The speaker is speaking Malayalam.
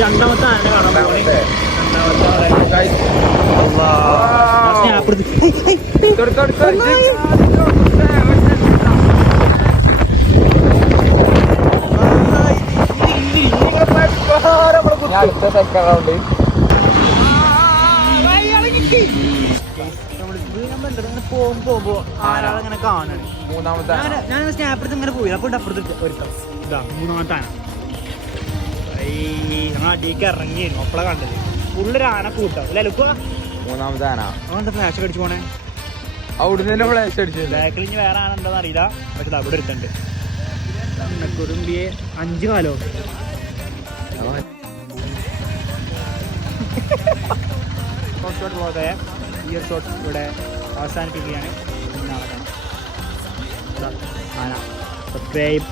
രണ്ടാമത്തെ ആന കാണാൻ പോകണേ. പോകുമ്പോ ആരാളിങ്ങനെ കാണാണ്. മൂന്നാമത്തെ ഞാൻ സ്നാപ്പെടുത്ത് ഇങ്ങനെ പോയി. അപ്പൊ അപ്പുറത്ത് ഒരുക്കം ഇതാ മൂന്നാമത്തെ ആന. ഞങ്ങൾ അടിയൊക്കെ ഇറങ്ങിയിരുന്നു. അപ്പളാ കണ്ടത് ഫുള്ളൊരു ആന കൂട്ടം അല്ലെ. മൂന്നാമത്തെ ആന അവന്താ ഫ്ലാഷ് അടിച്ചു പോണേ. അവിടുന്ന് തന്നെ ഫ്ലാഷ് അടിച്ചു. ബാക്കിൽ ഇനി വേറെ ആന എന്താന്ന് അറിയില്ല. പക്ഷെ അവിടെ എടുത്തുണ്ട്. കുറുമ്പിയെ 5 കാലോ ഈ ഒരു ഷോട്ട് ഇവിടെ അവസാനിപ്പിക്കുകയാണ്. ആന സബ്സ്ക്രൈബ്